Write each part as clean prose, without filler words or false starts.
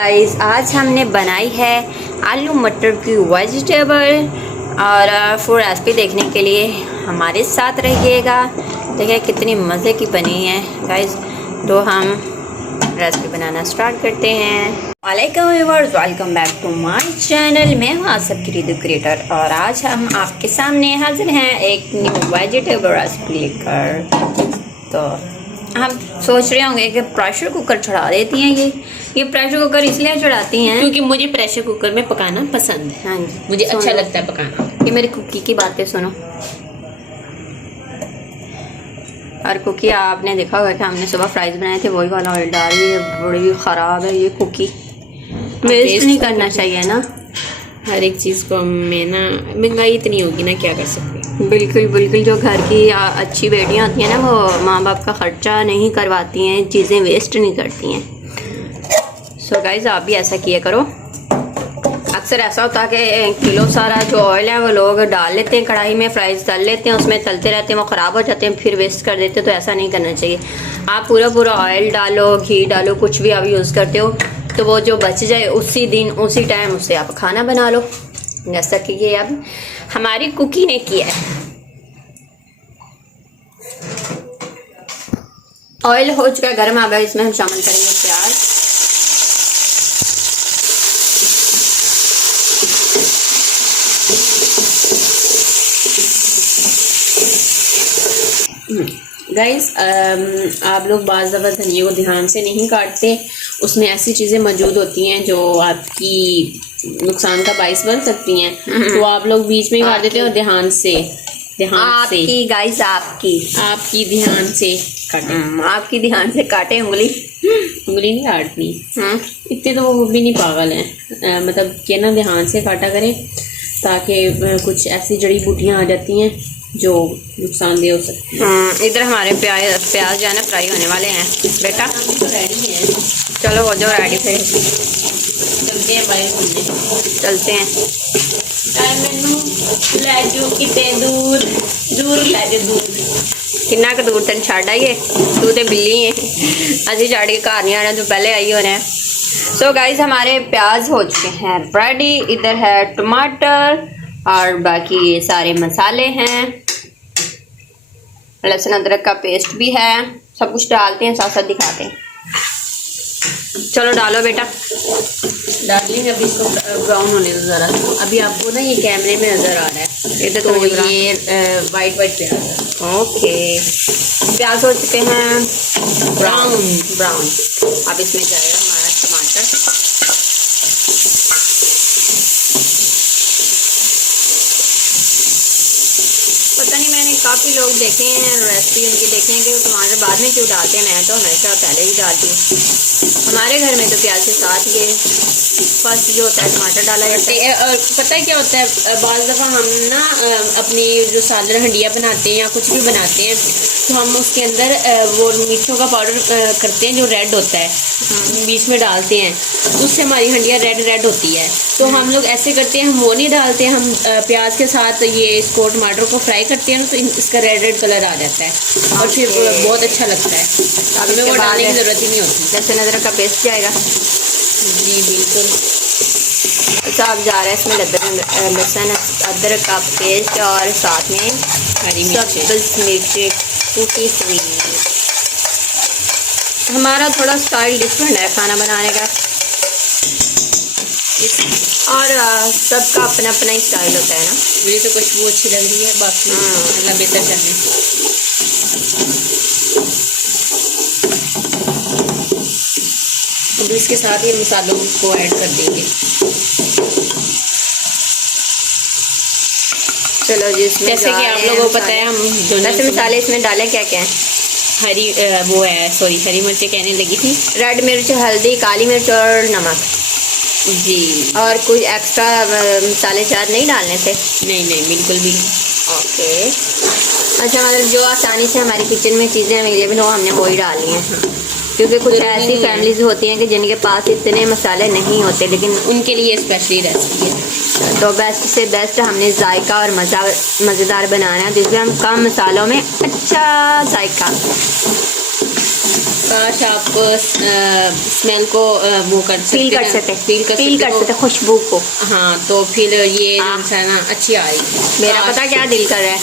Guys आज हमने बनाई है आलू मटर की वेजिटेबल और फूड रेसिपी देखने के लिए हमारे साथ रहिएगा। देखिए कितनी मज़े की बनी है गाइस। तो हम रेसिपी बनाना स्टार्ट करते हैं। वालेकुम viewers, welcome back to my channel. मैं हूँ आप सबकी रिदु क्रिएटर और आज हम आपके सामने हाजिर हैं एक न्यू वेजिटेबल रेसिपी लेकर। तो हम सोच रहे होंगे कि प्रेशर कुकर चढ़ा देती हैं। ये प्रेशर कुकर इसलिए चढ़ाती हैं क्योंकि मुझे प्रेशर कुकर में पकाना पसंद है। हाँ जी, मुझे अच्छा लगता है पकाना। ये मेरी कुकी की बातें सुनो। और कुकी आपने देखा होगा कि हमने सुबह फ्राइज बनाए थे, वही वाला ऑयल डाल रही है। बड़ी ख़राब है ये कुकी, वेस्ट नहीं करना चाहिए ना। हर एक चीज़ को में ना महंगाई इतनी होगी ना, क्या कर सकते। बिल्कुल बिल्कुल, जो घर की अच्छी बेटियां होती हैं ना, वो माँ बाप का ख़र्चा नहीं करवाती हैं, चीज़ें वेस्ट नहीं करती हैं। सो गाइस आप भी ऐसा किया करो। अक्सर ऐसा होता है कि किलो सारा जो ऑयल है वो लोग डाल लेते हैं कढ़ाई में, फ्राइज तल लेते हैं, उसमें तलते रहते हैं, वो ख़राब हो जाते हैं, फिर वेस्ट कर देते हैं। तो ऐसा नहीं करना चाहिए। आप पूरा ऑयल डालो, घी डालो, कुछ भी आप यूज़ करते हो, तो वो जो बच जाए उसी दिन उसी टाइम उससे आप खाना बना लो, जैसा कि ये अब हमारी कुकी ने किया है। ऑयल हो चुका है गर्म, आ गया। इसमें हम शामिल करेंगे प्याज। गाइस आप लोग बाज़ दफ़ा धनिया को ध्यान से नहीं काटते, उसमें ऐसी चीज़ें मौजूद होती हैं जो आपकी नुकसान का बाइस बन सकती हैं। तो आप लोग बीच में ही काट देते हैं और ध्यान से आपकी गाइस आपकी ध्यान से काटें। आपकी ध्यान से काटे उंगली नहीं काटनी। इतने तो वो भी नहीं पागल हैं। मतलब कि ना ध्यान से काटा करें, ताकि कुछ ऐसी जड़ी बूटियाँ आ जाती हैं जो नुकसानदेह हो सकती हैं। इधर हमारे प्याज जो है ना फ्राई होने वाले हैं बेटा। तो रेडी है, चलो हो जाओ रेडी, फिर चलते हैं बाहर घूमने। चलते हैं। मैनू लै जाओ किते दूर दूर, लै जाओ दूर। किन्ना क दूर तेन छड़ आइए, तू तो बिल्ली है। अभी छड़ के घर नहीं आना, तो पहले आई होना है। सो गाइस हमारे प्याज हो चुके हैं रेडी। इधर है टमाटर और बाकी ये सारे मसाले हैं, लहसुन अदरक का पेस्ट भी है। सब कुछ डालते हैं, साथ साथ दिखाते हैं। चलो डालो बेटा। डार्लिंग अभी इसको ब्राउन होने दो ज़रा। अभी आपको ना ये कैमरे में नज़र आ रहा है, इधर तो तो ये वाइट प्याज है। ओके, प्याज हो चुके हैं ब्राउन। अब इसमें जाएगा हमारा टमाटर। पता नहीं, मैंने काफ़ी लोग देखे हैं रेसिपी उनकी, देखे हैं कि वो टमाटर बाद में क्यों डालते हैं। मैं तो हमेशा पहले ही डालती हूँ। हमारे घर में तो प्याज के साथ ये फर्स्ट जो होता है टमाटर डाला जाता है। और पता है क्या होता है, बाज़ दफ़ा हम ना अपनी जो सालन हंडिया बनाते हैं या कुछ भी बनाते हैं, तो हम उसके अंदर वो मिर्चों का पाउडर करते हैं जो रेड होता है, बीच में डालते हैं, उससे हमारी हंडिया रेड होती है। तो हम लोग ऐसे करते हैं, हम वो नहीं डालते, हम प्याज के साथ ये इसको टमाटर को फ्राई करते हैं, तो इसका रेड कलर आ जाता है और फिर बहुत अच्छा लगता है। हमें वो डालने की ज़रूरत ही नहीं होती। लहसुन अदरक का पेस्ट जाएगा। जी बिल्कुल। अच्छा अब जा रहा है इसमें लहसुन अदरक का पेस्ट और साथ में हरी मिर्च कूटी हुई। हमारा थोड़ा स्टाइल डिफरेंट है खाना बनाने का, और सबका अपना अपना ही स्टाइल होता है ना। मुझे तो खुशबू अच्छी लग रही है, बाकी अल्लाह बेहतर करने। अब इसके साथ ही मसालों को ऐड कर देंगे। चलो जी, इसमें जैसे कि आप लोगों को पता है, हम वैसे मसाले इसमें डाले क्या क्या हैं? हरी मिर्चें कहने लगी थी। रेड मिर्च, हल्दी, काली मिर्च और नमक जी। और कुछ एक्स्ट्रा मसाले शायद नहीं डालने थे? नहीं बिल्कुल भी। ओके, अच्छा, मतलब जो आसानी से हमारी किचन में चीज़ें अवेलेबल हो हमने वही डालनी है, क्योंकि कुछ ऐसी फैमिलीज होती हैं कि जिनके पास इतने मसाले नहीं होते, लेकिन उनके लिए स्पेशली रेसिपी है। तो बेस्ट से बेस्ट हमने जायका और मज़ेदार बनाना है, जिसमें हम कम मसालों में अच्छा जायका। काश आप स्मेल को वो कर सकते फील कर हैं, सकते फील कर सकते हो। खुशबू को। हाँ, तो फिर ये जो है ना अच्छी आ रही। मेरा पता क्या दिल कर रहा है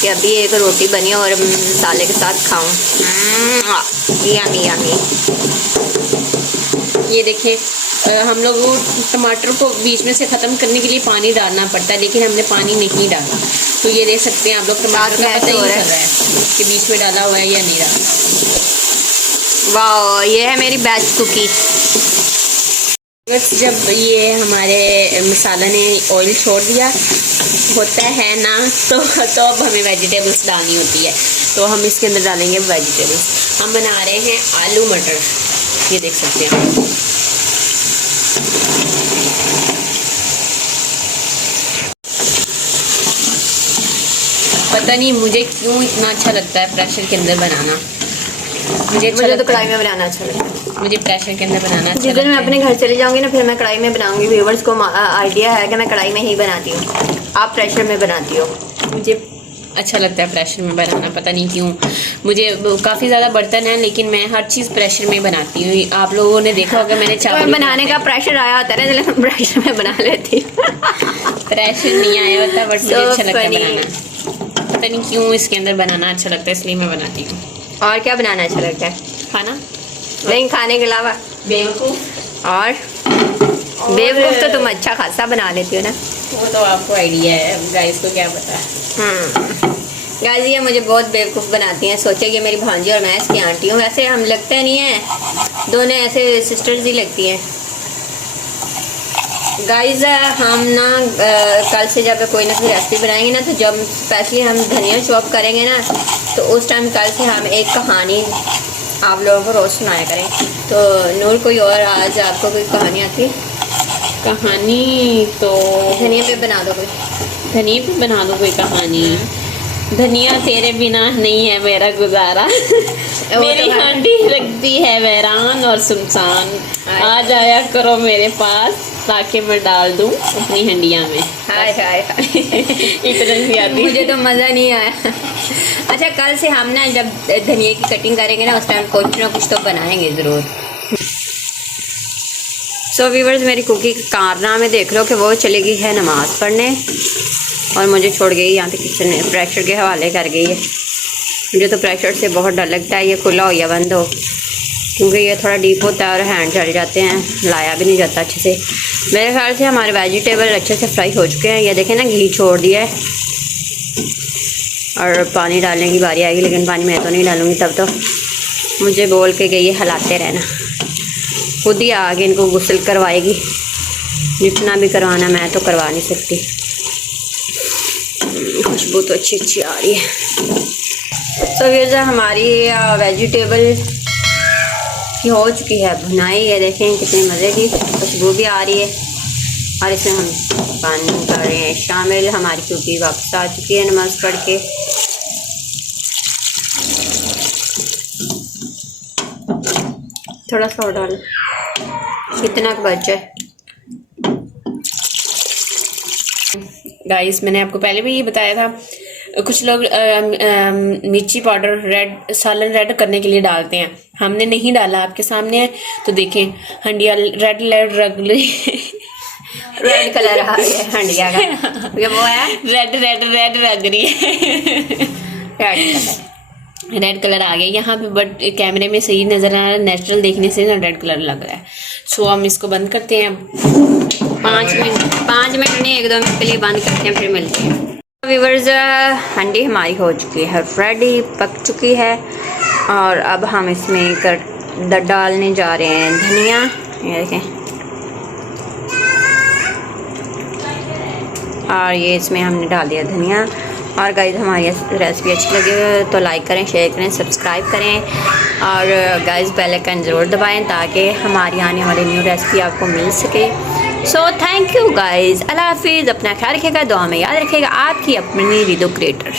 कि अभी एक रोटी बनी और मसाले के साथ खाऊं। Yummy yummy. ये देखें, हम लोग वो टमाटर को बीच में से ख़त्म करने के लिए पानी डालना पड़ता है, लेकिन हमने पानी नहीं डाला। तो ये देख सकते हैं आप लोग, टमाटर का पता ही नहीं चल रहा है कि बीच में डाला हुआ है या नहीं डाला। वाह, ये है मेरी बेस्ट कुकी। बस जब ये हमारे मसाला ने ऑयल छोड़ दिया होता है ना, तो अब हमें वेजिटेबल्स डालनी होती है। तो हम इसके अंदर डालेंगे वेजिटेबल्स। हम बना रहे हैं आलू मटर, ये देख सकते हैं। पता नहीं मुझे क्यों इतना अच्छा लगता है प्रेशर के अंदर बनाना। मुझे तो कढ़ाई में बनाना अच्छा लगता है। मुझे प्रेशर के अंदर बनाना अच्छा जिस दिन मैं अपने घर चले जाऊंगी ना, फिर मैं कढ़ाई में बनाऊंगी। व्यूवर्स को आइडिया है कि मैं कढ़ाई में ही बनाती हूँ, आप प्रेशर में बनाती हो। मुझे अच्छा लगता है प्रेशर में बनाना, पता नहीं क्यों। मुझे काफ़ी ज़्यादा बर्तन है, लेकिन मैं हर चीज़ प्रेशर में बनाती हूँ। आप लोगों ने देखा होगा मैंने चावल बनाने का प्रेशर आया होता है ना, इसलिए मैं प्रेशर में बना लेती हूँ। प्रेशर नहीं आया होता, बट मुझे अच्छा लगता है बनाना। पता नहीं क्यों इसके अंदर बनाना अच्छा लगता है, इसलिए मैं बनाती हूँ। और क्या बनाना अच्छा लगता है? खाना नहीं, खाने के अलावा बेवकूफ़। और बेवकूफ़ तो तुम अच्छा खासा बना लेती हो ना। वो तो आपको आइडिया है, गाइस को क्या पता। गाइस ये मुझे बहुत बेवकूफ़ बनाती हैं। सोचे कि मेरी भांजी और मैं इसकी आंटी हूँ, वैसे हम लगते नहीं हैं, दोनों ऐसे सिस्टर्स ही लगती हैं। गाइस हम ना कल से जब कोई ना कोई रेसिपी बनाएंगे ना, तो जब स्पेशली हम धनिया चॉप करेंगे ना, तो उस टाइम कल से हम एक कहानी आप लोगों को रोज़ सुनाया करें। तो नूर, कोई और आज आपको कोई कहानी आती है? कहानी तो धनिया पे बना दो कोई। धनिया पे बना दो कोई कहानी। धनिया तेरे बिना नहीं है मेरा गुजारा, मेरी हांडी लगती है वैरान और सुनसान। आ जाया करो मेरे पास ताकि मैं डाल दूं अपनी हंडिया में। हाय हाय हाय। इतना सी आती। मुझे तो मज़ा नहीं आया। अच्छा, कल से हम ना जब धनिया की कटिंग करेंगे ना, उस टाइम कुछ ना कुछ तो बनाएंगे ज़रूर। सो व्यूवर्स, मेरी कुकी कारनामे देख लो कि वो चली गई है नमाज़ पढ़ने और मुझे छोड़ गई यहाँ पे किचन में, प्रेशर के हवाले कर गई है। मुझे तो प्रेशर से बहुत डर लगता है, ये खुला हो या बंद हो, क्योंकि ये थोड़ा डीप होता है और हैंड जल जाते हैं, लाया भी नहीं जाता अच्छे से। मेरे ख्याल से हमारे वेजिटेबल अच्छे से फ्राई हो चुके हैं। ये देखें ना, घी छोड़ दिया है और पानी डालने की बारी आएगी, लेकिन पानी मैं तो नहीं डालूँगी। तब तो मुझे बोल के गई है हिलाते रहना, खुद ही आगे इनको गुस्ल करवाएगी। जितना भी करवाना मैं तो करवा नहीं सकती। खुशबू तो अच्छी अच्छी आ रही है। तो ये हमारी वेजिटेबल की हो चुकी है भुनाई। ये देखें कितनी मज़े की खुशबू भी आ रही है और इसमें हम पानी कर रहे हैं शामिल। हमारी क्योंकि वापस आ चुकी है नमाज़ पढ़ के। थोड़ा सा और डाल, कितना बचा है। गाइस मैंने आपको पहले भी ये बताया था, कुछ लोग मिर्ची पाउडर रेड सालन रेड करने के लिए डालते हैं, हमने नहीं डाला, आपके सामने है। तो देखें हंडिया रेड रेड कलर आ रही है हंडिया का, ये वो है रेड लग रही है। रेड कलर आ गया यहाँ पे, बट कैमरे में सही नज़र आ रहा है, नेचुरल देखने से ना रेड कलर लग रहा है। सो हम इसको बंद करते हैं। 5 मिनट नहीं, 1-2 मिनट के लिए बंद करते हैं, फिर मिलते हैं। व्यूअर्स, हंडी हमारी हो चुकी है रेडी, पक चुकी है और अब हम इसमें डालने जा रहे हैं धनिया। ये देखें, और ये इसमें हमने डाल दिया धनिया। और गाइस हमारी रेसिपी अच्छी लगी तो लाइक करें, शेयर करें, सब्सक्राइब करें और गाइस बेल आइकन ज़रूर दबाएं ताकि हमारी आने वाली न्यू रेसिपी आपको मिल सके। सो थैंक यू गाइस, अल्लाह हाफिज़, अपना ख्याल रखिएगा, दुआ में याद रखिएगा। आपकी अपनी रीडो क्रिएटर।